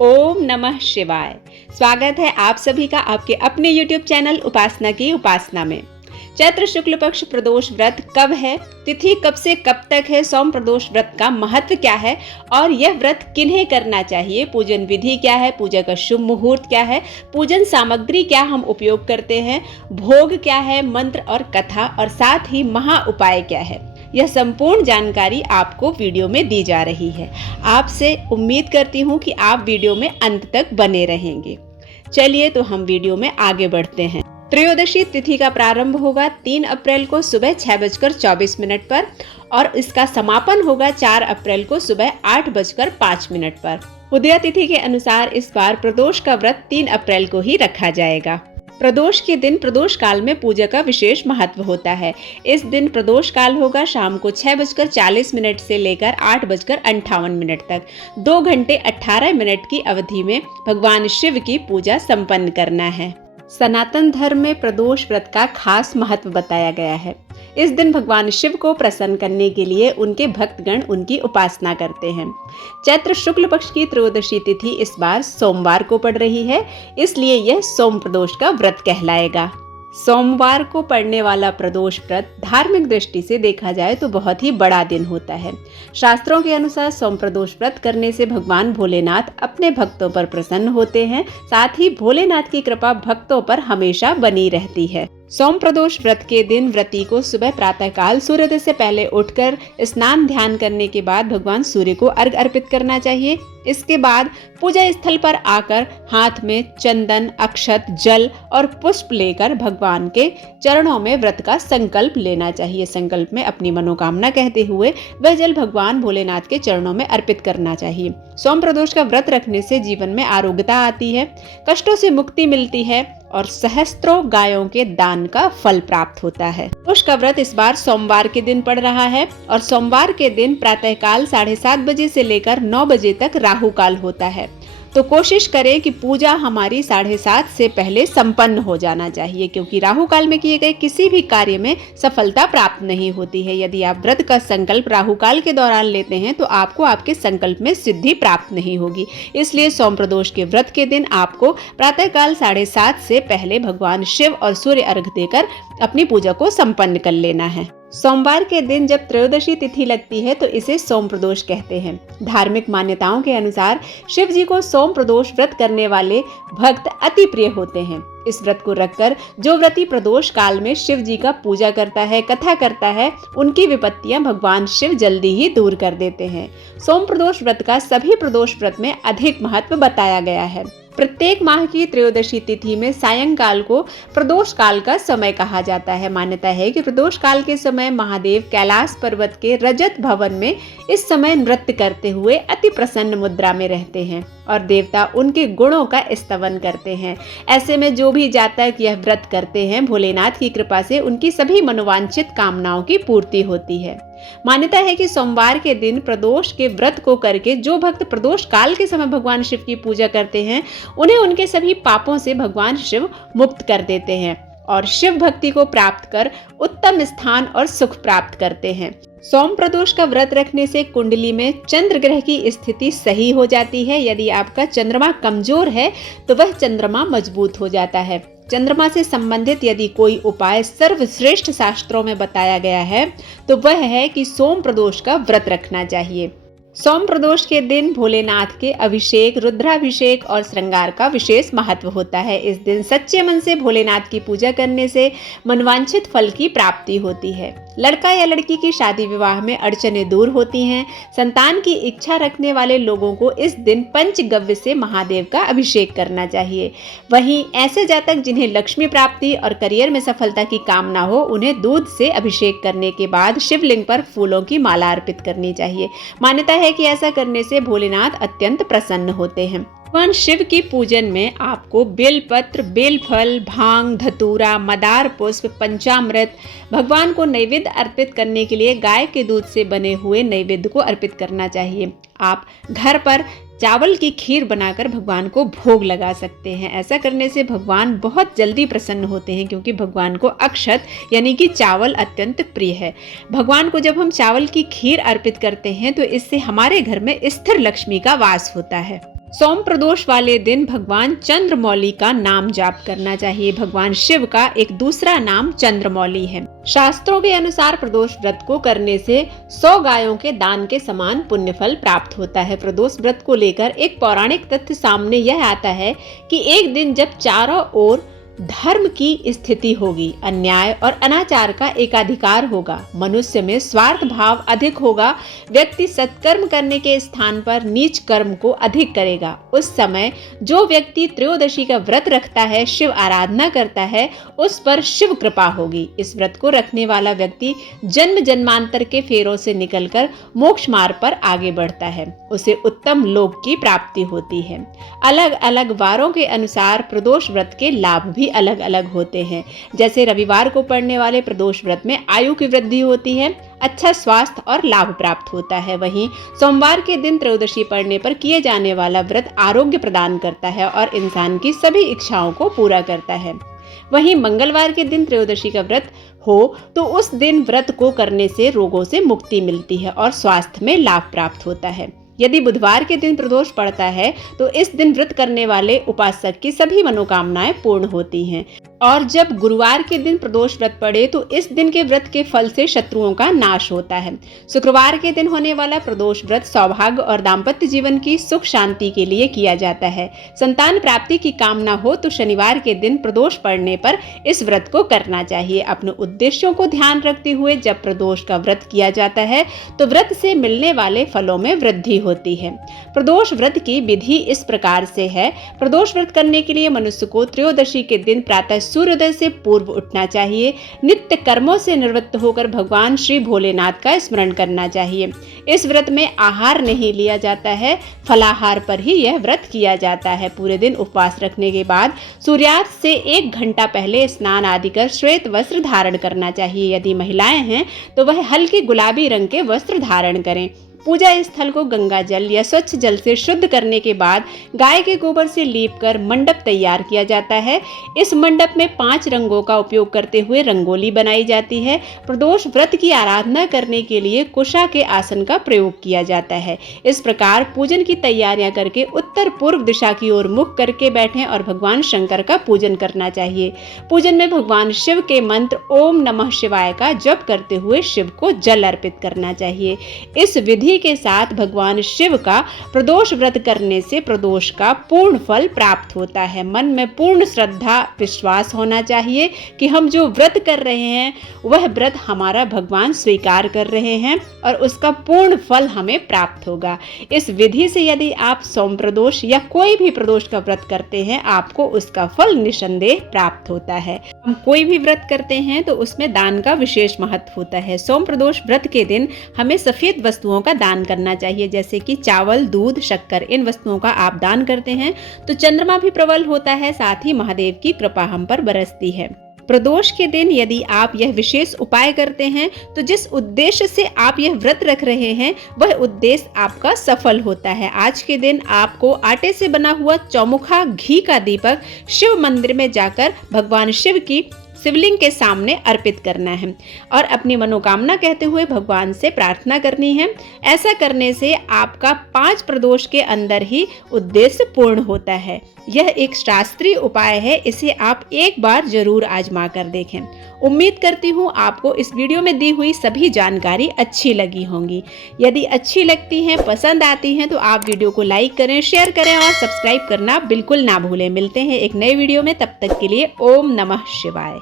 ओम नमः शिवाय। स्वागत है आप सभी का आपके अपने YouTube चैनल उपासना की उपासना में। चैत्र शुक्ल पक्ष प्रदोष व्रत कब है, तिथि कब से कब तक है, सोम प्रदोष व्रत का महत्व क्या है और यह व्रत किन्हें करना चाहिए, पूजन विधि क्या है, पूजा का शुभ मुहूर्त क्या है, पूजन सामग्री क्या हम उपयोग करते हैं, भोग क्या है, मंत्र और कथा और साथ ही महा उपाय क्या है, यह संपूर्ण जानकारी आपको वीडियो में दी जा रही है। आपसे उम्मीद करती हूँ कि आप वीडियो में अंत तक बने रहेंगे। चलिए तो हम वीडियो में आगे बढ़ते हैं। त्रयोदशी तिथि का प्रारंभ होगा 3 अप्रैल को सुबह 6:24 पर और इसका समापन होगा 4 अप्रैल को सुबह 8:05 पर। उदया तिथि के अनुसार इस बार प्रदोष का व्रत 3 अप्रैल को ही रखा जाएगा। प्रदोष के दिन प्रदोष काल में पूजा का विशेष महत्व होता है। इस दिन प्रदोष काल होगा शाम को 6:40 से लेकर 8:58 तक। 2 घंटे 18 मिनट की अवधि में भगवान शिव की पूजा संपन्न करना है। सनातन धर्म में प्रदोष व्रत का खास महत्व बताया गया है। इस दिन भगवान शिव को प्रसन्न करने के लिए उनके भक्तगण उनकी उपासना करते हैं। चैत्र शुक्ल पक्ष की त्रयोदशी तिथि इस बार सोमवार को पड़ रही है, इसलिए यह सोम प्रदोष का व्रत कहलाएगा। सोमवार को पड़ने वाला प्रदोष व्रत धार्मिक दृष्टि से देखा जाए तो बहुत ही बड़ा दिन होता है। शास्त्रों के अनुसार सोम प्रदोष व्रत करने से भगवान भोलेनाथ अपने भक्तों पर प्रसन्न होते हैं, साथ ही भोलेनाथ की कृपा भक्तों पर हमेशा बनी रहती है। सोम प्रदोष व्रत के दिन व्रती को सुबह प्रातःकाल सूर्योदय से पहले उठकर स्नान ध्यान करने के बाद भगवान सूर्य को अर्घ्य अर्पित करना चाहिए। इसके बाद पूजा स्थल पर आकर हाथ में चंदन, अक्षत, जल और पुष्प लेकर भगवान के चरणों में व्रत का संकल्प लेना चाहिए। संकल्प में अपनी मनोकामना कहते हुए वह जल भगवान भोलेनाथ के चरणों में अर्पित करना चाहिए। सोम प्रदोष का व्रत रखने से जीवन में आरोग्यता आती है, कष्टों से मुक्ति मिलती है और सहस्त्रों गायों के दान का फल प्राप्त होता है। प्रदोष का व्रत इस बार सोमवार के दिन पड़ रहा है और सोमवार के दिन प्रातःकाल 7:30 बजे से लेकर 9 बजे तक राहु काल होता है। तो कोशिश करें कि पूजा हमारी 7:30 से पहले संपन्न हो जाना चाहिए, क्योंकि राहु काल में किए गए किसी भी कार्य में सफलता प्राप्त नहीं होती है। यदि आप व्रत का संकल्प राहु काल के दौरान लेते हैं तो आपको आपके संकल्प में सिद्धि प्राप्त नहीं होगी। इसलिए सोम प्रदोष के व्रत के दिन आपको प्रातःकाल 7:30 से पहले भगवान शिव और सूर्य अर्घ्य देकर अपनी पूजा को संपन्न कर लेना है। सोमवार के दिन जब त्रयोदशी तिथि लगती है तो इसे सोम प्रदोष कहते हैं। धार्मिक मान्यताओं के अनुसार शिव जी को सोम प्रदोष व्रत करने वाले भक्त अति प्रिय होते हैं। इस व्रत को रखकर जो व्रती प्रदोष काल में शिव जी का पूजा करता है, कथा करता है, उनकी विपत्तियां भगवान शिव जल्दी ही दूर कर देते हैं। सोम प्रदोष व्रत का सभी प्रदोष व्रत में अधिक महत्व बताया गया है। प्रत्येक माह की त्रयोदशी तिथि में सायंकाल को प्रदोष काल का समय कहा जाता है। मान्यता है कि प्रदोष काल के समय महादेव कैलाश पर्वत के रजत भवन में इस समय नृत्य करते हुए अति प्रसन्न मुद्रा में रहते हैं और देवता उनके गुणों का स्तवन करते हैं। ऐसे में जो भी जातक यह व्रत करते हैं, भोलेनाथ की कृपा से उनकी सभी मनोवांछित कामनाओं की पूर्ति होती है। मान्यता है कि सोमवार के दिन प्रदोष के व्रत को करके जो भक्त प्रदोष काल के समय भगवान शिव की पूजा करते हैं, उन्हें उनके सभी पापों से भगवान शिव मुक्त कर देते हैं और शिव भक्ति को प्राप्त कर उत्तम स्थान और सुख प्राप्त करते हैं। सोम प्रदोष का व्रत रखने से कुंडली में चंद्र ग्रह की स्थिति सही हो जाती है। यदि आपका चंद्रमा कमजोर है तो वह चंद्रमा मजबूत हो जाता है। चंद्रमा से संबंधित यदि कोई उपाय सर्वश्रेष्ठ शास्त्रों में बताया गया है तो वह है कि सोम प्रदोष का व्रत रखना चाहिए। सोम प्रदोष के दिन भोलेनाथ के अभिषेक, रुद्राभिषेक और श्रृंगार का विशेष महत्व होता है। इस दिन सच्चे मन से भोलेनाथ की पूजा करने से मनवांछित फल की प्राप्ति होती है। लड़का या लड़की की शादी विवाह में अड़चनें दूर होती हैं। संतान की इच्छा रखने वाले लोगों को इस दिन पंचगव्य से महादेव का अभिषेक करना चाहिए। वहीं ऐसे जातक जिन्हें लक्ष्मी प्राप्ति और करियर में सफलता की कामना हो, उन्हें दूध से अभिषेक करने के बाद शिवलिंग पर फूलों की माला अर्पित करनी चाहिए। मान्यता है कि ऐसा करने से भोलेनाथ अत्यंत प्रसन्न होते हैं। भगवान शिव की पूजन में आपको बेलपत्र, बेलफल, भांग, धतूरा, मदार पुष्प, पंचामृत भगवान को नैवेद्य अर्पित करने के लिए गाय के दूध से बने हुए नैवेद्य को अर्पित करना चाहिए। आप घर पर चावल की खीर बनाकर भगवान को भोग लगा सकते हैं। ऐसा करने से भगवान बहुत जल्दी प्रसन्न होते हैं, क्योंकि भगवान को अक्षत यानी कि चावल अत्यंत प्रिय है। भगवान को जब हम चावल की खीर अर्पित करते हैं तो इससे हमारे घर में स्थिर लक्ष्मी का वास होता है। सोम प्रदोष वाले दिन भगवान चंद्रमौली का नाम जाप करना चाहिए। भगवान शिव का एक दूसरा नाम चंद्रमौली है। शास्त्रों के अनुसार प्रदोष व्रत को करने से 100 गायों के दान के समान पुण्य फल प्राप्त होता है। प्रदोष व्रत को लेकर एक पौराणिक तथ्य सामने यह आता है कि एक दिन जब चारों ओर धर्म की स्थिति होगी, अन्याय और अनाचार का एकाधिकार होगा, मनुष्य में स्वार्थ भाव अधिक होगा, व्यक्ति सत्कर्म करने के स्थान पर नीच कर्म को अधिक करेगा, उस समय जो व्यक्ति त्रयोदशी का व्रत रखता है, शिव आराधना करता है, उस पर शिव कृपा होगी। इस व्रत को रखने वाला व्यक्ति जन्म जन्मांतर के फेरों से निकलकर मोक्ष मार्ग पर आगे बढ़ता है, उसे उत्तम लोक की प्राप्ति होती है। अलग अलग वारों के अनुसार प्रदोष व्रत के लाभ भी अलग अलग होते हैं। जैसे रविवार को पड़ने वाले प्रदोष व्रत में आयु की वृद्धि होती है, अच्छा स्वास्थ्य और लाभ प्राप्त होता है। वहीं सोमवार के दिन त्रयोदशी पड़ने पर किए जाने वाला व्रत आरोग्य प्रदान करता है और इंसान की सभी इच्छाओं को पूरा करता है। वहीं मंगलवार के दिन त्रयोदशी का व्रत हो तो उस दिन व्रत को करने से रोगों से मुक्ति मिलती है और स्वास्थ्य में लाभ प्राप्त होता है। यदि बुधवार के दिन प्रदोष पड़ता है तो इस दिन व्रत करने वाले उपासक की सभी मनोकामनाएं पूर्ण होती हैं। और जब गुरुवार के दिन प्रदोष व्रत पड़े तो इस दिन के व्रत के फल से शत्रुओं का नाश होता है। शुक्रवार के दिन होने वाला प्रदोष व्रत सौभाग्य और दाम्पत्य जीवन की सुख शांति के लिए किया जाता है। संतान प्राप्ति की कामना हो तो शनिवार के दिन प्रदोष पड़ने पर इस व्रत को करना चाहिए। अपने उद्देश्यों को ध्यान रखते हुए जब प्रदोष का व्रत किया जाता है तो व्रत से मिलने वाले फलों में वृद्धि होती है। प्रदोष व्रत की विधि इस प्रकार से है। प्रदोष व्रत करने के लिए मनुष्य को त्रयोदशी के दिन प्रातः सूर्योदय से पूर्व उठना चाहिए। नित्य कर्मों से निवृत्त होकर भगवान श्री भोलेनाथ का स्मरण करना चाहिए। इस व्रत में आहार नहीं लिया जाता है, फलाहार पर ही यह व्रत किया जाता है। पूरे दिन उपवास रखने के बाद सूर्यास्त से 1 घंटा पहले स्नान आदि कर श्वेत वस्त्र धारण करना चाहिए। यदि महिलाएं हैं तो वह हल्के गुलाबी रंग के वस्त्र धारण करें। पूजा स्थल को गंगा जल या स्वच्छ जल से शुद्ध करने के बाद गाय के गोबर से लीपकर मंडप तैयार किया जाता है। इस मंडप में 5 रंगों का उपयोग करते हुए रंगोली बनाई जाती है। प्रदोष व्रत की आराधना करने के लिए कुशा के आसन का प्रयोग किया जाता है। इस प्रकार पूजन की तैयारियां करके उत्तर पूर्व दिशा की ओर मुख करके बैठें और भगवान शंकर का पूजन करना चाहिए। पूजन में भगवान शिव के मंत्र ओम नमः शिवाय का जप करते हुए शिव को जल अर्पित करना चाहिए। इस विधि के साथ भगवान शिव का प्रदोष व्रत करने से प्रदोष का पूर्ण फल प्राप्त होता है। मन में पूर्ण श्रद्धा विश्वास होना चाहिए कि हम जो व्रत कर रहे हैं वह व्रत हमारा भगवान स्वीकार कर रहे हैं और उसका पूर्ण फल हमें प्राप्त होगा। इस विधि से यदि आप सोम प्रदोष या कोई भी प्रदोष का व्रत करते हैं आपको उसका फल निसंदेह प्राप्त होता है। हम कोई भी व्रत करते हैं तो उसमें दान का विशेष महत्व होता है। सोम प्रदोष व्रत के दिन हमें सफेद वस्तुओं का दान करना चाहिए, जैसे कि चावल, दूध, शक्कर। इन वस्तुओं का आप दान करते हैं तो चंद्रमा भी प्रबल होता है, साथ ही महादेव की कृपा हम पर बरसती है। प्रदोष के दिन यदि आप यह विशेष उपाय करते हैं तो जिस उद्देश्य से आप यह व्रत रख रहे हैं वह उद्देश्य आपका सफल होता है। आज के दिन आपको आटे से बना हुआ चौमुखा घी का दीपक शिव मंदिर में जाकर भगवान शिव की शिवलिंग के सामने अर्पित करना है और अपनी मनोकामना कहते हुए भगवान से प्रार्थना करनी है। ऐसा करने से आपका 5 प्रदोष के अंदर ही उद्देश्य पूर्ण होता है। यह एक शास्त्रीय उपाय है, इसे आप एक बार जरूर आजमा कर देखें। उम्मीद करती हूँ आपको इस वीडियो में दी हुई सभी जानकारी अच्छी लगी होंगी। यदि अच्छी लगती हैं, पसंद आती हैं तो आप वीडियो को लाइक करें, शेयर करें और सब्सक्राइब करना बिल्कुल ना भूलें। मिलते हैं एक नए वीडियो में, तब तक के लिए ओम नमः शिवाय।